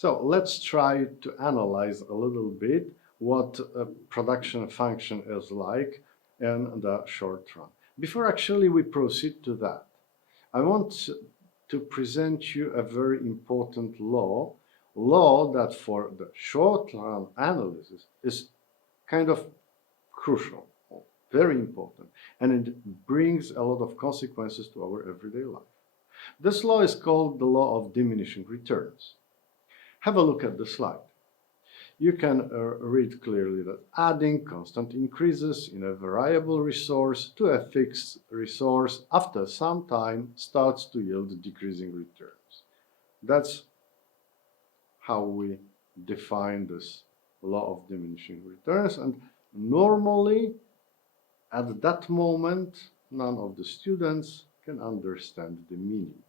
So let's try to analyze a little bit what a production function is like in the short run. Before actually we proceed to that, I want to present you a very important law that for the short run analysis is kind of crucial, very important, and it brings a lot of consequences to our everyday life. This law is called the law of diminishing returns. Have a look at the slide. You can read clearly that adding constant increases in a variable resource to a fixed resource after some time starts to yield decreasing returns. That's how we define this law of diminishing returns, and normally at that moment none of the students can understand the meaning.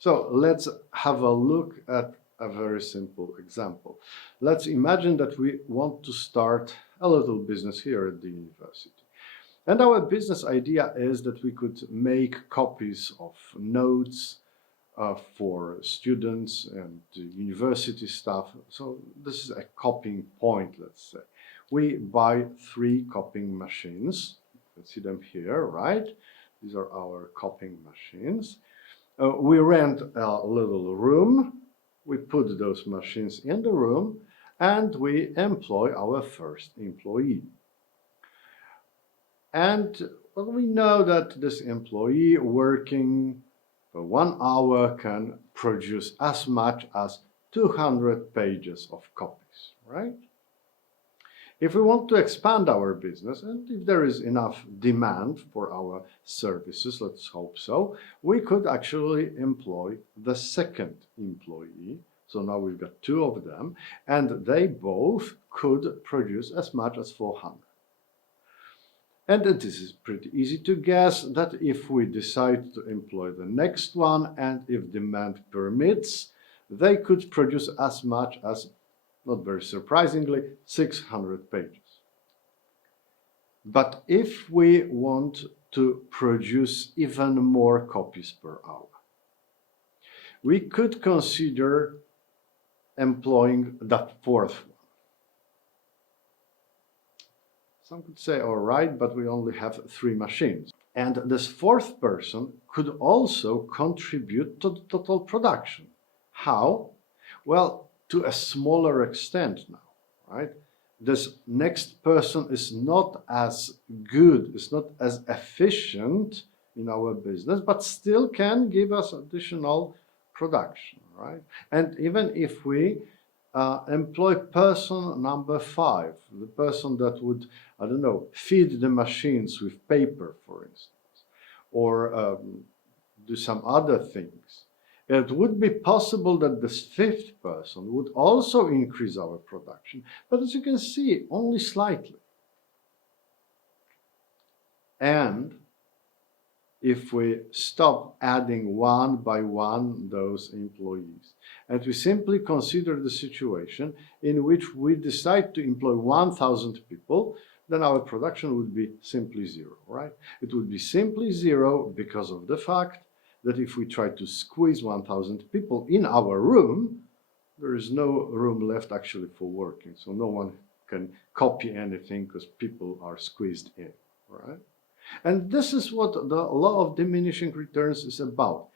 So let's have a look at a very simple example. Let's imagine that we want to start a little business here at the university. And our business idea is that we could make copies of notes for students and university staff. So this is a copying point, let's say. We buy 3 copying machines. You can see them here, right? These are our copying machines. We rent a little room. We put those machines in the room and we employ our first employee. And well, we know that this employee working for 1 hour can produce as much as 200 pages of copies, right? If we want to expand our business, and if there is enough demand for our services, let's hope so, we could actually employ the second employee. So now we've got 2 of them, and they both could produce as much as 400. And this is pretty easy to guess that if we decide to employ the next one, and if demand permits, they could produce as much as, not very surprisingly, 600 pages. But if we want to produce even more copies per hour, we could consider employing that 4th one. Some could say, all right, but we only have 3 machines. And this 4th person could also contribute to the total production. How? Well, to a smaller extent now, right? This next person is not as good, is not as efficient in our business, but still can give us additional production, right? And even if we employ person number 5, the person that would, I don't know, feed the machines with paper, for instance, or do some other things, it would be possible that this 5th person would also increase our production, but as you can see, only slightly. And if we stop adding 1 by 1 those employees, and we simply consider the situation in which we decide to employ 1,000 people, then our production would be simply 0, right? It would be simply 0 because of the fact that if we try to squeeze 1,000 people in our room, there is no room left actually for working. So no one can copy anything because people are squeezed in, right? And this is what the law of diminishing returns is about.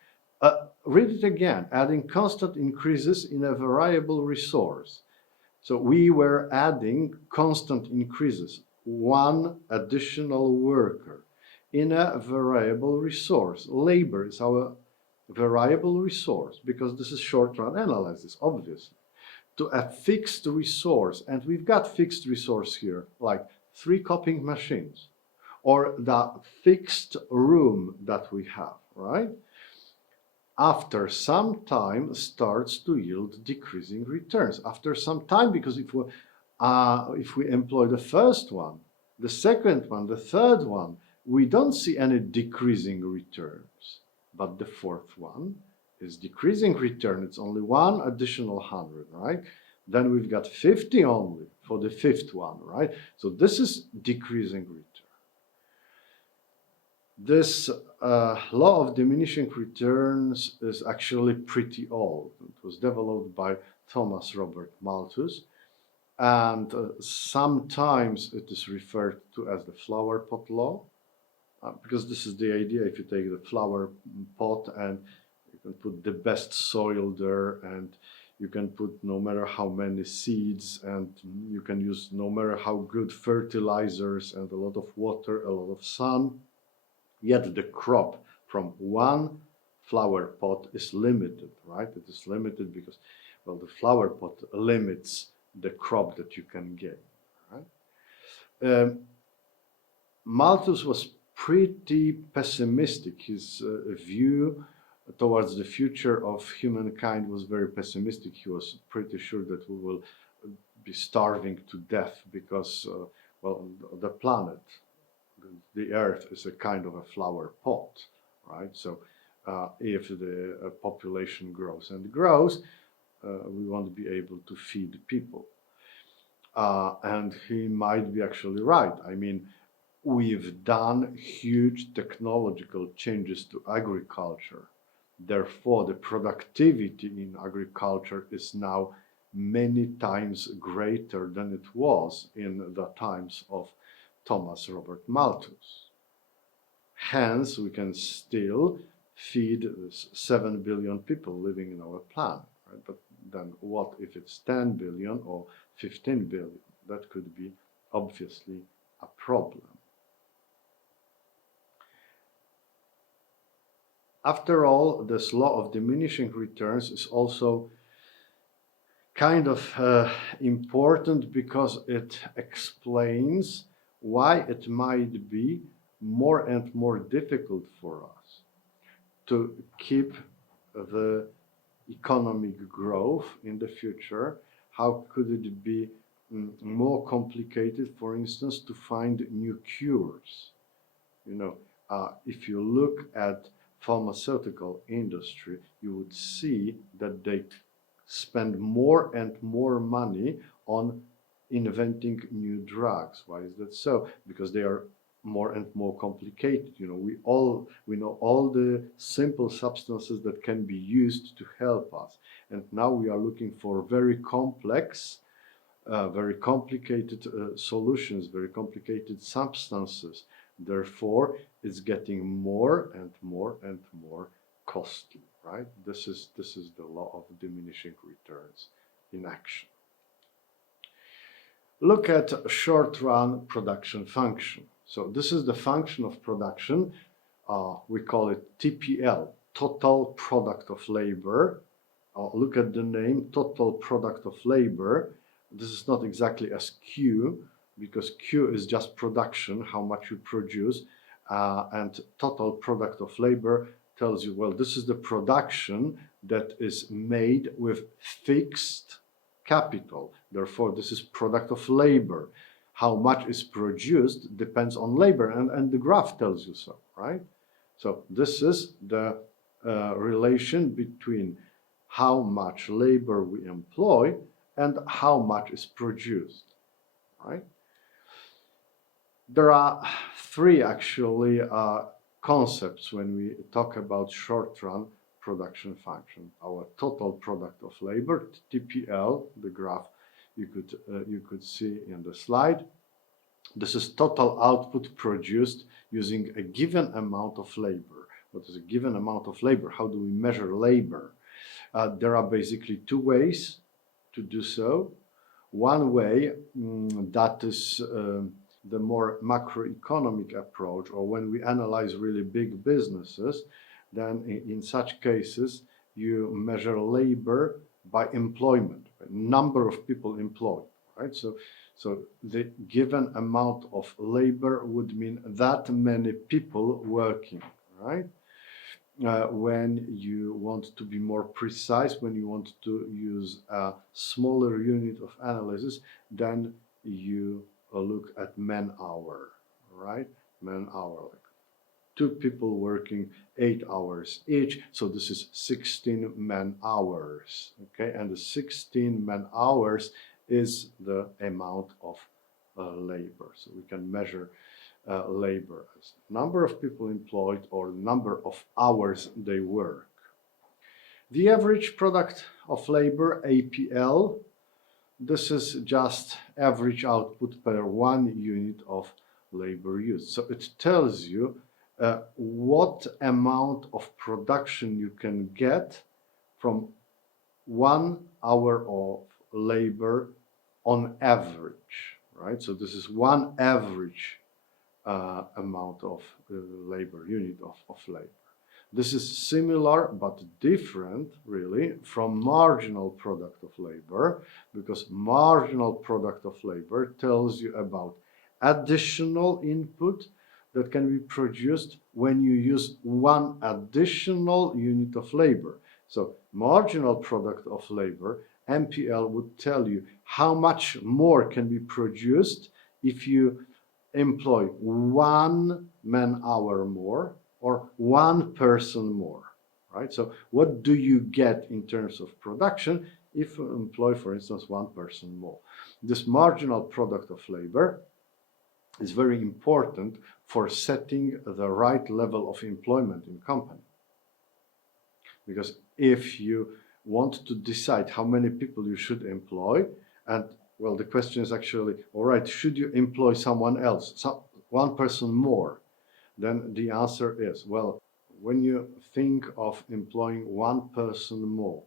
Read it again, adding constant increases in a variable resource. So we were adding constant increases, 1 additional worker in a variable resource. Labor is our variable resource because this is short-run analysis, obviously, to a fixed resource. And we've got fixed resource here, like 3 copying machines, or the fixed room that we have, right? After some time starts to yield decreasing returns. After some time, because if we employ the 1st one, the 2nd one, the 3rd one, we don't see any decreasing returns. But the 4th one is decreasing return. It's only 1 additional 100, right? Then we've got 50 only for the 5th one, right? So this is decreasing return. This law of diminishing returns is actually pretty old. It was developed by Thomas Robert Mathus, and sometimes it is referred to as the Flowerpot law, because this is the idea. If you take the flower pot and you can put the best soil there, and you can put no matter how many seeds, and you can use no matter how good fertilizers and a lot of water, a lot of sun, yet the crop from one flower pot is limited, right? It is limited because, well, the flower pot limits the crop that you can gain, right? Malthus was pretty pessimistic. His view towards the future of humankind was very pessimistic. He was pretty sure that we will be starving to death because, well, the planet, the Earth, is a kind of a flower pot, right? So if the population grows and grows, we won't be able to feed people. And he might be actually right. I mean, we've done huge technological changes to agriculture. Therefore, the productivity in agriculture is now many times greater than it was in the times of Thomas Robert Malthus. Hence, we can still feed 7 billion people living in our planet. Right? But then what if it's 10 billion or 15 billion? That could be obviously a problem. After all, this law of diminishing returns is also kind of important because it explains why it might be more and more difficult for us to keep the economic growth in the future. How could it be more complicated, for instance, to find new cures? You know, if you look at pharmaceutical industry, you would see that they spend more and more money on inventing new drugs. Why is that so? Because they are more and more complicated. You know, we know all the simple substances that can be used to help us, and now we are looking for very complex, very complicated solutions, very complicated substances. Therefore, it's getting more and more and more costly, right? This is the law of diminishing returns in action. Look at short-run production function. So this is the function of production. We call it TPL, total product of labor. Look at the name, total product of labor. This is not exactly as Q, because Q is just production, how much you produce, and total product of labor tells you, well, this is the production that is made with fixed capital. Therefore, this is product of labor. How much is produced depends on labor, and the graph tells you so, right? So this is the relation between how much labor we employ and how much is produced, right? There are three actually concepts when we talk about short-run production function. Our total product of labor, TPL, the graph you could see in the slide. This is total output produced using a given amount of labor. What is a given amount of labor? How do we measure labor? There are basically two ways to do so. One way, that is the more macroeconomic approach, or when we analyze really big businesses, then in such cases you measure labor by employment, number of people employed, right? So the given amount of labor would mean that many people working, right? When you want to be more precise, when you want to use a smaller unit of analysis, then you look at man hour, right? Man hour, like 2 people working 8 hours each, so this is 16 man hours, okay? And the 16 man hours is the amount of labor. So we can measure labor as number of people employed or number of hours they work. The average product of labor, APL, this is just average output per 1 unit of labor used. So it tells you what amount of production you can get from 1 hour of labor on average, right? So this is one average amount of labor, unit of labor. This is similar but different, really, from marginal product of labor, because marginal product of labor tells you about additional input that can be produced when you use 1 additional unit of labor. So marginal product of labor, MPL, would tell you how much more can be produced if you employ 1 man-hour more or 1 person more, right? So what do you get in terms of production if you employ, for instance, 1 person more? This marginal product of labor is very important for setting the right level of employment in company. Because if you want to decide how many people you should employ, and well, the question is actually, all right, should you employ someone else, 1 person more? Then the answer is, well, when you think of employing 1 person more,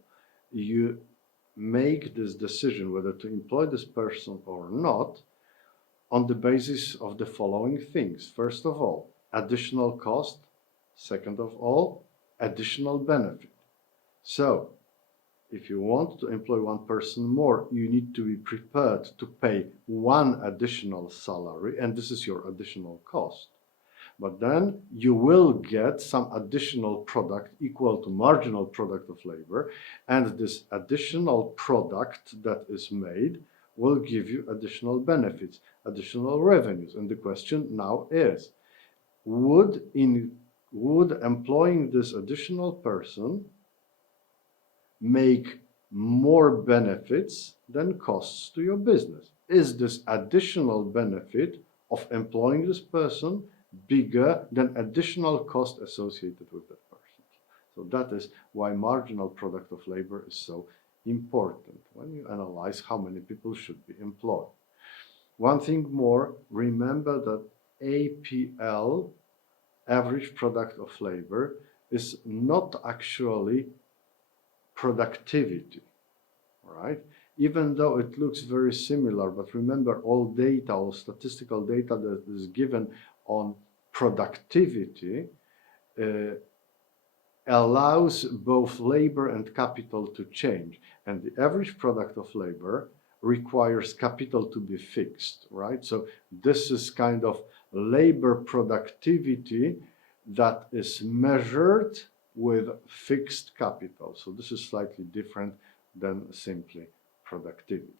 you make this decision whether to employ this person or not on the basis of the following things. First of all, additional cost. Second of all, additional benefit. So, if you want to employ 1 person more, you need to be prepared to pay 1 additional salary, and this is your additional cost. But then you will get some additional product equal to marginal product of labor, and this additional product that is made will give you additional benefits, additional revenues. And the question now is, would employing this additional person make more benefits than costs to your business? Is this additional benefit of employing this person bigger than additional cost associated with that person? So that is why marginal product of labor is so important when you analyze how many people should be employed. One thing more, remember that APL, average product of labor, is not actually productivity, right? Even though it looks very similar, but remember, all data, all statistical data that is given on productivity allows both labor and capital to change. And the average product of labor requires capital to be fixed, right? So this is kind of labor productivity that is measured with fixed capital. So this is slightly different than simply productivity.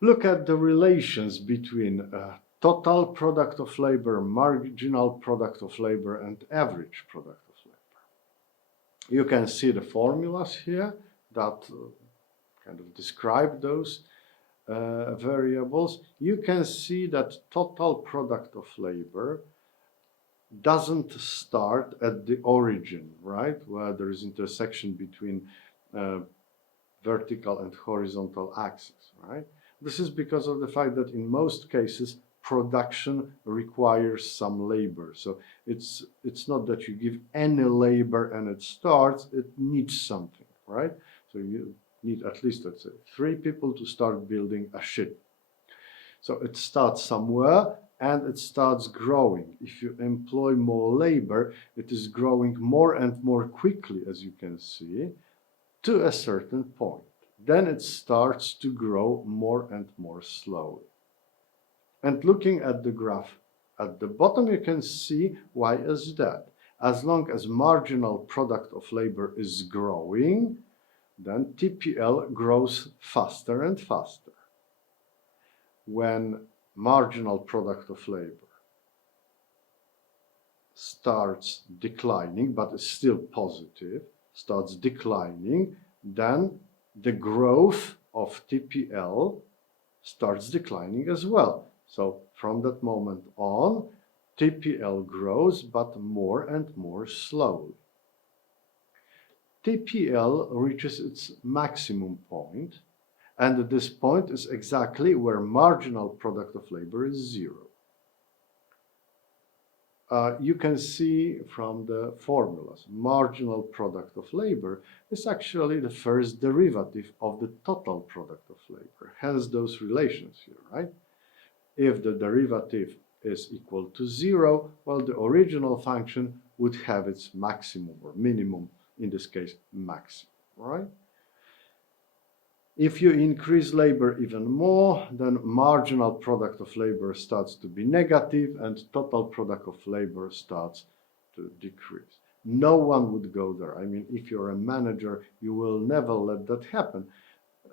Look at the relations between total product of labor, marginal product of labor, and average product of labor. You can see the formulas here that kind of describe those variables. You can see that total product of labor doesn't start at the origin, right, where there is intersection between vertical and horizontal axis, right? This is because of the fact that in most cases production requires some labor. So it's not that you give any labor and it starts, it needs something, right? So you need at least, let's say, 3 people to start building a ship. So it starts somewhere and it starts growing. If you employ more labor, it is growing more and more quickly, as you can see, to a certain point. Then it starts to grow more and more slowly. And looking at the graph at the bottom, you can see why is that. As long as marginal product of labor is growing, then TPL grows faster and faster. When marginal product of labor starts declining, but is still positive, starts declining, then the growth of TPL starts declining as well. So from that moment on, TPL grows, but more and more slowly. TPL reaches its maximum point, and this point is exactly where marginal product of labor is 0. You can see from the formulas, marginal product of labor is actually the first derivative of the total product of labor, hence those relations here, right? If the derivative is equal to 0, well, the original function would have its maximum or minimum, in this case, maximum, right? If you increase labor even more, then marginal product of labor starts to be negative and total product of labor starts to decrease. No one would go there. I mean, if you're a manager, you will never let that happen,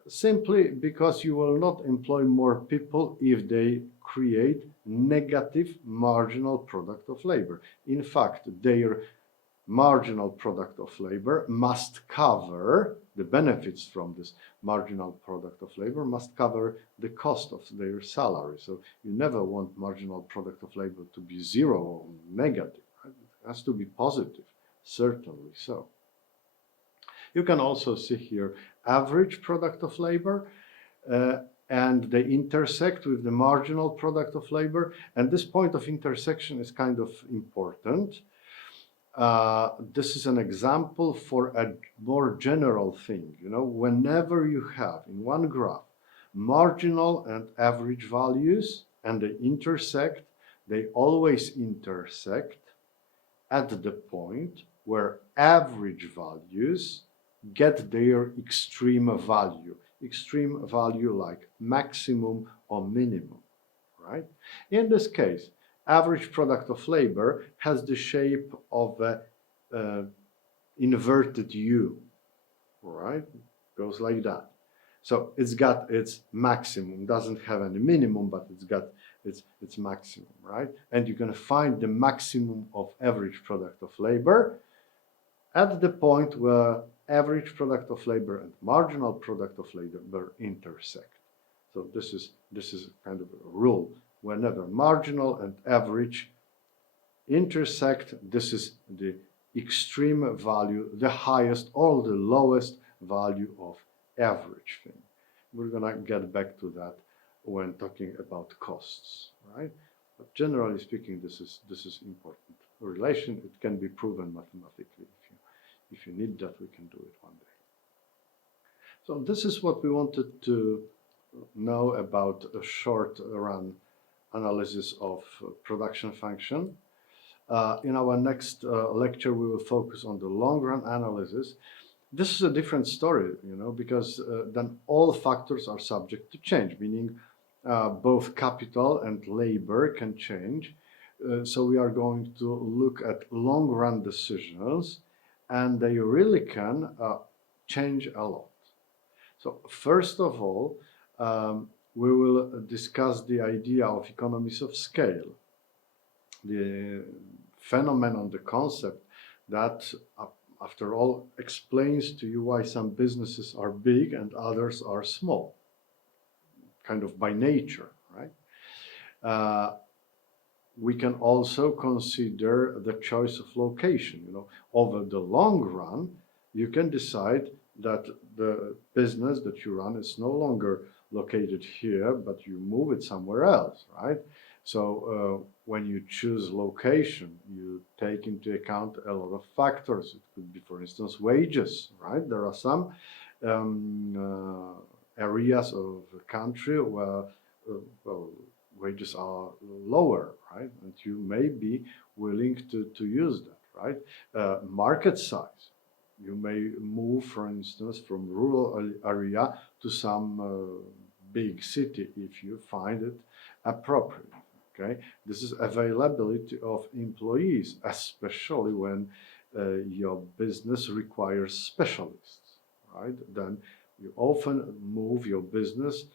simply because you will not employ more people if they create negative marginal product of labor. In fact, their marginal product of labor must cover the benefits from this marginal product of labor, must cover the cost of their salary. So you never want marginal product of labor to be 0 or negative. Right? It has to be positive, certainly so. You can also see here average product of labor, and they intersect with the marginal product of labor. And this point of intersection is kind of important. This is an example for a more general thing. You know, whenever you have in one graph marginal and average values and they intersect, they always intersect at the point where average values get their extreme value like maximum or minimum, right? In this case, average product of labor has the shape of an inverted U, right? Goes like that. So it's got its maximum, doesn't have any minimum, but it's got its maximum, right? And you can find the maximum of average product of labor at the point where average product of labor and marginal product of labor intersect. So this is kind of a rule. Whenever marginal and average intersect, this is the extreme value, the highest or the lowest value of average thing. We're gonna get back to that when talking about costs, right? But generally speaking, this is important relation. It can be proven mathematically. If you need that, we can do it one day. So this is what we wanted to know about a short run analysis of production function. In our next lecture, we will focus on the long run analysis. This is a different story, you know, because then all factors are subject to change, meaning both capital and labor can change. So we are going to look at long run decisions, and they really can change a lot. So first of all, we will discuss the idea of economies of scale, the phenomenon, the concept that, after all, explains to you why some businesses are big and others are small, kind of by nature, right? We can also consider the choice of location. You know, over the long run, you can decide that the business that you run is no longer located here, but you move it somewhere else, right? So when you choose location, you take into account a lot of factors. It could be, for instance, wages, right? There are some areas of the country where well, wages are lower, right? And you may be willing to use that, right? Market size. You may move, for instance, from rural area to some big city if you find it appropriate, okay? This is availability of employees, especially when your business requires specialists, right? Then you often move your business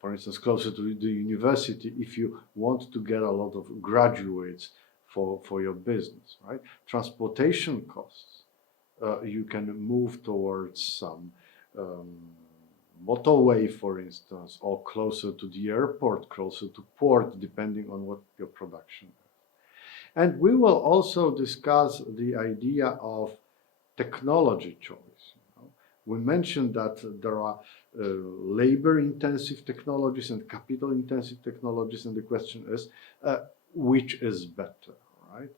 for instance, closer to the university if you want to get a lot of graduates for your business, right? Transportation costs. You can move towards some motorway, for instance, or closer to the airport, closer to port, depending on what your production is. And we will also discuss the idea of technology choice. We mentioned that there are labor-intensive technologies and capital-intensive technologies, and the question is, which is better, right?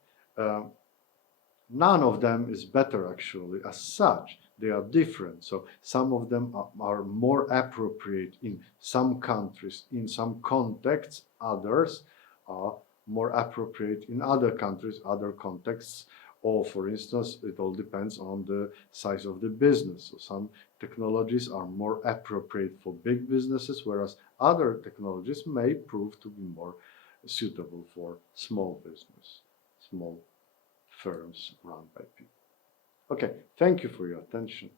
None of them is better, actually, as such. They are different. So some of them are more appropriate in some countries, in some contexts. Others are more appropriate in other countries, other contexts. Or, for instance, it all depends on the size of the business. So some technologies are more appropriate for big businesses, whereas other technologies may prove to be more suitable for small business, small firms run by people. Okay, thank you for your attention.